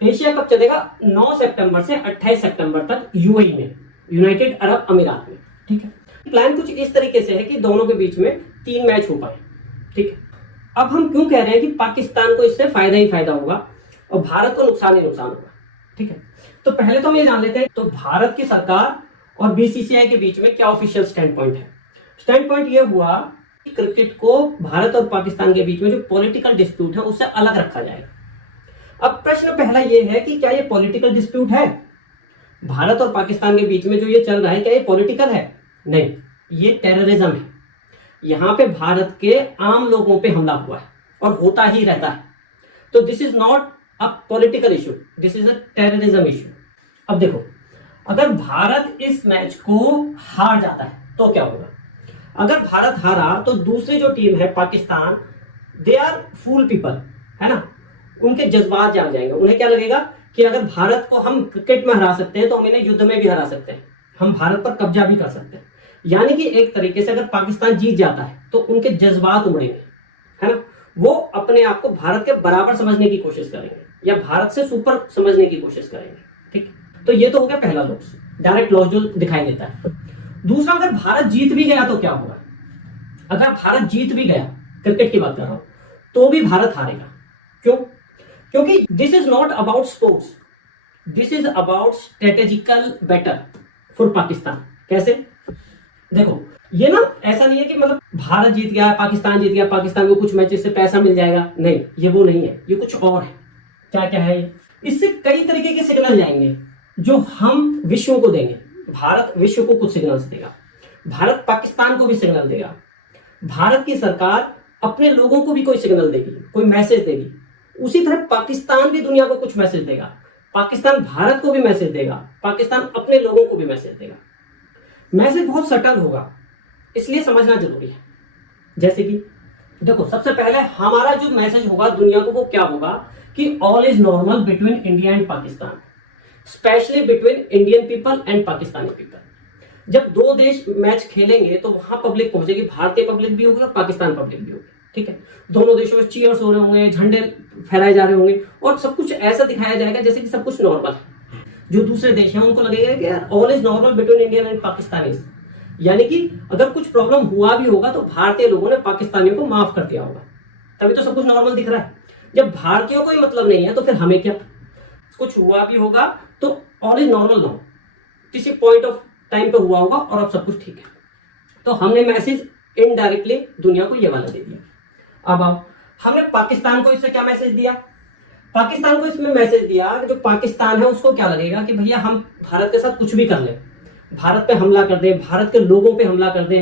Asia cup चलेगा 9 सितंबर से 28 सितंबर तक यूएई में, यूनाइटेड अरब अमीरात में। ठीक है, प्लान कुछ इस तरीके से है कि दोनों के बीच में 3 मैच हो पाए। ठीक है, अब हम क्यों कह रहे हैं कि पाकिस्तान को इससे फायदा ही फायदा होगा और भारत को नुकसान ही नुकसान होगा। ठीक है, तो पहले तो हम ये जान लेते हैं तो भारत की सरकार और बीसीसीआई के बीच में क्या ऑफिशियल स्टैंड पॉइंट है। स्टैंड पॉइंट ये हुआ कि क्रिकेट को भारत और पाकिस्तान के बीच में जो पॉलिटिकल डिस्प्यूट है उससे अलग रखा जाएगा। अब प्रश्न पहला ये है कि क्या ये पॉलिटिकल डिस्प्यूट है? भारत और पाकिस्तान के बीच में जो ये चल रहा है क्या ये पॉलिटिकल है? नहीं, ये टेररिज्म है। यहां पे भारत के आम लोगों पे हमला हुआ है और होता ही रहता है। तो this is not a political issue, this is a terrorism issue. अब देखो, अगर भारत इस मैच को हार जाता है तो क्या होगा? अगर भारत हारा तो दूसरी जो टीम है Pakistan, they are fool people, है ना, उनके जज्बात जाग जाएंगे। उन्हें क्या लगेगा कि अगर भारत को हम क्रिकेट में हरा सकते हैं तो हम इन्हें युद्ध में भी हरा सकते हैं, हम भारत पर कब्जा भी कर सकते हैं। यानी कि एक तरीके से अगर पाकिस्तान जीत जाता है तो उनके जज्बात उमड़ेंगे, है ना, वो अपने आप को भारत के बराबर समझने की कोशिश करेंगे या भारत से सुपर समझने की कोशिश करेंगे। ठीक, तो ये तो हो गया पहला लॉस, डायरेक्ट लॉस जो दिखाई देता है। दूसरा, अगर भारत जीत भी गया तो क्या होगा? अगर भारत जीत भी गया, क्रिकेट की बात कर रहा हूं, तो भी भारत हारेगा। क्यों? क्योंकि this is not about sports, this is about strategical better for Pakistan. कैसे? देखो, ये ना ऐसा नहीं है कि मतलब भारत जीत गया, पाकिस्तान जीत गया, पाकिस्तान को कुछ मैचेस से पैसा मिल जाएगा, नहीं, ये वो नहीं है, ये कुछ और है। क्या क्या है ये? इससे कई तरीके के सिग्नल जाएंगे जो हम विश्व को देंगे। भारत विश्व को कुछ सिग्नल्स देगा, भारत पाकिस्तान को भी सिग्नल देगा, भारत की सरकार अपने लोगों को भी कोई सिग्नल देगी, कोई मैसेज देगी। उसी तरह पाकिस्तान भी दुनिया को कुछ मैसेज देगा, पाकिस्तान भारत को भी मैसेज देगा, पाकिस्तान अपने लोगों को भी मैसेज देगा। मैसेज बहुत सटल होगा, इसलिए समझना जरूरी है। जैसे कि देखो, सबसे पहले हमारा जो मैसेज होगा दुनिया को वो क्या होगा कि all is normal between India and Pakistan, specially between Indian people and Pakistani people. जब दो देश मैच खेलेंगे तो वहां पब्लिक पहुंचेगी, भारतीय पब्लिक भी होगी और पाकिस्तान पब्लिक भी होगी। ठीक है, दोनों देशों में चीयर्स हो रहे होंगे, झंडे फहराए जा रहे होंगे और सब कुछ ऐसा दिखाया जाएगा जैसे कि सब कुछ नॉर्मल है। जो दूसरे देश हैं उनको लगेगा कि यार all is normal between Indian and Pakistanis, यानी कि अगर कुछ प्रॉब्लम हुआ भी होगा तो भारतीय लोगों ने पाकिस्तानियों को माफ कर दिया होगा, तभी तो सब कुछ नॉर्मल दिख रहा है। जब भारतीयों को ही मतलब नहीं है तो फिर हमें क्या? कुछ हुआ भी होगा तो ऑल इज नॉर्मल ना, किसी पॉइंट ऑफ टाइम पे हुआ होगा और अब सब कुछ ठीक है। तो हमने मैसेज इनडायरेक्टली दुनिया को ये वाला दे दिया। अब आओ, हमने पाकिस्तान को इससे क्या मैसेज दिया? पाकिस्तान को इसमें मैसेज दिया कि जो पाकिस्तान है उसको क्या लगेगा कि भैया हम भारत के साथ कुछ भी कर ले, भारत पे हमला कर दें, भारत के लोगों पे हमला कर दें,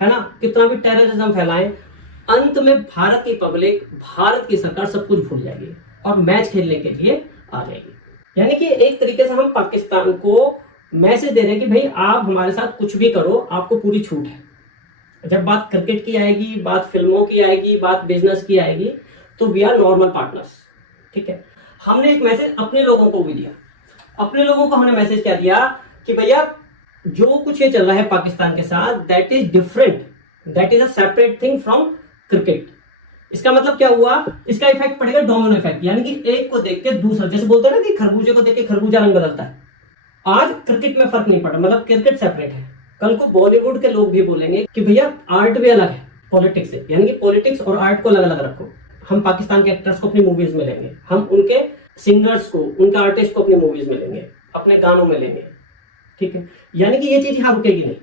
है ना, कितना भी टेररिज्म फैलाएं, अंत में भारत की पब्लिक, भारत की सरकार सब कुछ भूल जाएगी और मैच खेलने के लिए आ जाएगी। यानी कि एक तरीके से हम पाकिस्तान को मैसेज दे रहे हैं कि भाई आप हमारे साथ कुछ भी करो, आपको पूरी छूट है। जब बात क्रिकेट की आएगी, बात फिल्मों की आएगी, बात बिजनेस की आएगी, तो वी आर नॉर्मल पार्टनर्स। ठीक है, हमने एक मैसेज अपने लोगों को भी दिया। अपने लोगों को हमने मैसेज क्या दिया कि भैया जो कुछ ये चल रहा है पाकिस्तान के साथ, that is different, that is a separate thing from cricket. इसका मतलब क्या हुआ? इसका इफेक्ट पड़ेगा डोमिनो इफेक्ट, यानी कि एक को देख के दूसरा, जैसे बोलते हैं ना कि खरबूजे को देख के खरबूजा रंग बदलता है। आज क्रिकेट में फर्क नहीं पड़ा, मतलब क्रिकेट सेपरेट है, कल को बॉलीवुड के लोग भी बोलेंगे कि भैया आर्ट भी अलग है पॉलिटिक्स से, यानी कि पॉलिटिक्स और आर्ट को अलग अलग रखो। हम पाकिस्तान के एक्टर्स को अपनी मूवीज में लेंगे, हम उनके सिंगर्स को, उनके आर्टिस्ट को अपनी मूवीज में लेंगे, अपने गानों में लेंगे। ठीक है, यानी कि ये चीज यहां रुकेगी नहीं।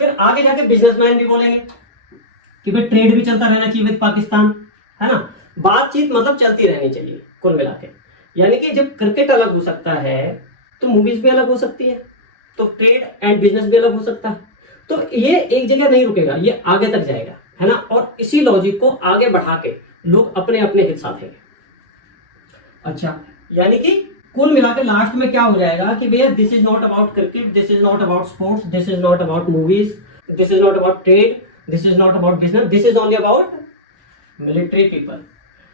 फिर आगे जाके बिजनेसमैन भी बोलेंगे कि भाई ट्रेड भी चलता रहना चाहिए विद पाकिस्तान, है ना, बातचीत मतलब चलती रहनी चाहिए कुल मिला के। यानी कि जब क्रिकेट अलग हो सकता है तो मूवीज भी अलग हो सकती है, तो ट्रेड एंड बिजनेस भी अलग हो सकता है। तो ये एक जगह नहीं रुकेगा, ये आगे तक जाएगा, है ना, और इसी लॉजिक को आगे बढ़ा के लोग अपने अपने हित साधेंगे। अच्छा, यानी कि कुल मिलाकर लास्ट में क्या हो जाएगा कि भैया this is not about cricket, this is not about sports, this is not about movies, this is not about trade, this is not about business, this is only about military people.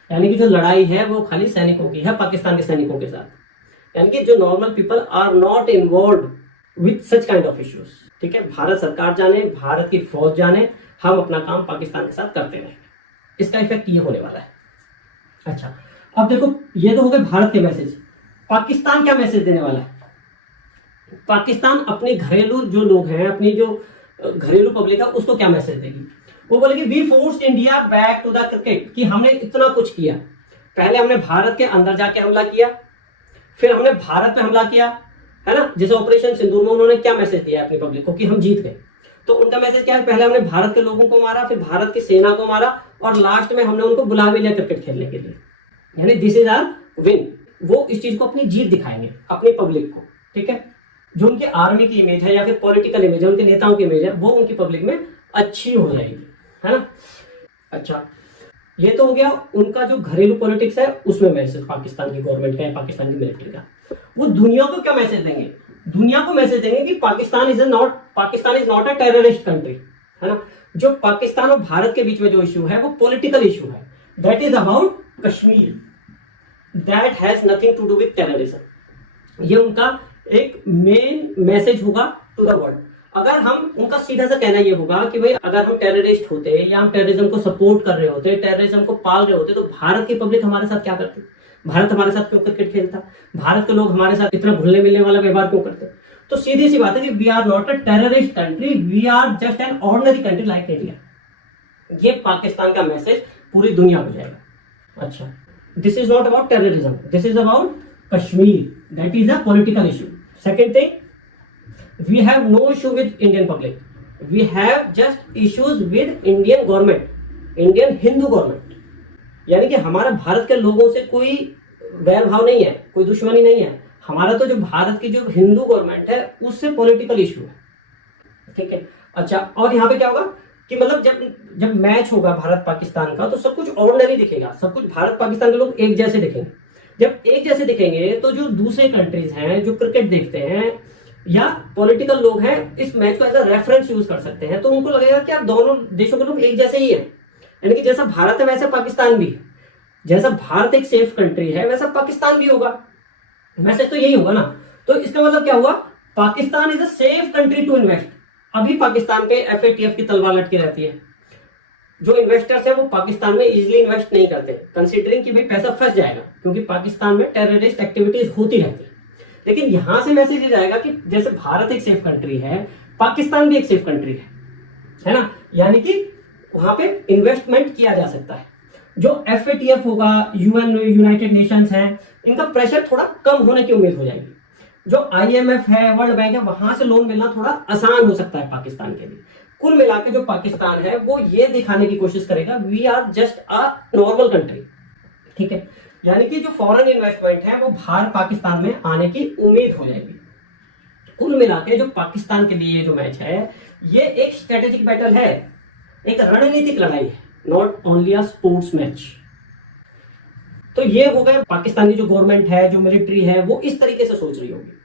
यानी कि जो लड़ाई है वो खाली सैनिकों की है, पाकिस्तान के सैनिकों के साथ। यानी कि जो normal people are not involve with such kind of issues. ठीक है, भारत सरकार जाने, भारत की फौज जाने, हम अपना काम पाकिस्तान के साथ करते रहेंगे। इसका इफेक्ट ये होने वाला है। अच्छा, अब देखो, ये तो हो गए भारत के मैसेज। पाकिस्तान क्या मैसेज देने वाला है? पाकिस्तान अपने घरेलू जो लोग हैं, अपनी जो घरेलू पब्लिक है, उसको क्या मैसेज देगी? वो बोलेगी we forced India back to the cricket, कि हमने इतना कुछ किया। पहले हमने भारत के अंदर जाके हमला किया, फिर हमने भारत पे हमला किया, है ना। जैसे ऑपरेशन सिंदूर में उन्होंने क्या मैसेज दिया अपनी पब्लिक को कि हम जीत गए। तो उनका मैसेज क्या है? पहले हमने भारत के लोगों को मारा, फिर भारत की सेना को मारा, और लास्ट में हमने उनको बुला भी लिया क्रिकेट खेलने के लिए, यानी दिस इज आवर विन। वो इस चीज को अपनी जीत दिखाएंगे अपनी पब्लिक को, ठीक है। जो उनकी आर्मी की इमेज है या फिर पॉलिटिकल इमेज है, उनके नेताओं की इमेज है, वो उनकी पब्लिक में अच्छी हो जाएगी, है ना। अच्छा, ये तो हो गया उनका जो घरेलू पॉलिटिक्स है उसमें मैसेज पाकिस्तान की गवर्नमेंट का या पाकिस्तान की मिलिट्री का। वो दुनिया को क्या मैसेज देंगे? दुनिया को मैसेज देंगे कि Pakistan is not a terrorist country, है ना। जो पाकिस्तान और भारत के बीच में जो इश्यू है वो पॉलिटिकल इश्यू है, that is about Kashmir, that has nothing to do with terrorism. ये उनका एक मेन मैसेज होगा टू द वर्ल्ड। अगर हम उनका सीधा सा कहना ये होगा कि भाई अगर हम टेररिस्ट होते या हम टेररिज्म को सपोर्ट कर रहे होते, टेररिज्म को पाल रहे होते, तो भारत की पब्लिक हमारे साथ क्या करती? भारत हमारे साथ क्यों क्रिकेट खेलता? भारत के लोग हमारे साथ इतना घुलने मिलने वाला व्यवहार क्यों करते? तो सीधी सी बात है कि we are not a terrorist country, we are just an ordinary country like India. ये पाकिस्तान का मैसेज पूरी दुनिया को जाएगा। अच्छा, this is not about terrorism, this is about Kashmir, that is a political issue. Second thing, we have no issue with Indian public, we have just issues with Indian government, Indian Hindu government। यानी कि हमारा भारत के लोगों से कोई वैर भाव नहीं है, कोई दुश्मनी नहीं है, हमारा तो जो भारत की जो हिंदू गवर्नमेंट है उससे पॉलिटिकल इशू है, ठीक है। अच्छा, और यहाँ पे क्या होगा कि मतलब जब मैच होगा भारत पाकिस्तान का तो सब कुछ ऑर्डिनरी दिखेगा, सब कुछ भारत पाकिस्तान के लोग एक जैसे दिखेंगे। जब एक जैसे दिखेंगे तो जो दूसरे कंट्रीज हैं जो क्रिकेट देखते हैं या पॉलिटिकल लोग हैं, इस मैच को एज अ रेफरेंस यूज कर सकते हैं, तो उनको लगेगा कि यार दोनों देशों के लोग एक जैसे ही हैं। यानी कि जैसा भारत है वैसे पाकिस्तान भी है, जैसा भारत एक सेफ कंट्री है वैसा पाकिस्तान भी होगा। मैसेज तो यही होगा ना। तो इसका मतलब क्या हुआ? Pakistan is a safe country to invest. अभी पाकिस्तान पे FATF की तलवार लटकी रहती है। जो इन्वेस्टर्स है वो पाकिस्तान में इजिली इन्वेस्ट नहीं करते, कंसिडरिंग कि भाई पैसा फंस जाएगा, क्योंकि पाकिस्तान में टेररिस्ट एक्टिविटीज होती रहती है। लेकिन यहां से मैसेज ये जाएगा कि जैसे भारत एक सेफ कंट्री है, पाकिस्तान भी एक सेफ कंट्री है ना। यानी कि वहां पे इन्वेस्टमेंट किया जा सकता है। जो FATF होगा, यूनाइटेड नेशंस है, इनका प्रेशर थोड़ा कम होने की उम्मीद हो जाएगी। जो IMF है, वर्ल्ड बैंक है, वहां से लोन मिलना थोड़ा आसान हो सकता है पाकिस्तान के लिए। कुल मिला के जो पाकिस्तान है वो ये दिखाने की कोशिश करेगा we are just a normal country, ठीक है। यानी कि जो फॉरेन इन्वेस्टमेंट है वो भारत पाकिस्तान में आने की उम्मीद हो जाएगी। कुल मिला के जो पाकिस्तान के लिए जो मैच है ये एक स्ट्रेटेजिक बैटल है, एक रणनीतिक लड़ाई है, not only a sports match. तो ये हो गए पाकिस्तान की जो गवर्नमेंट है, जो मिलिट्री है, वो इस तरीके से सोच रही होगी।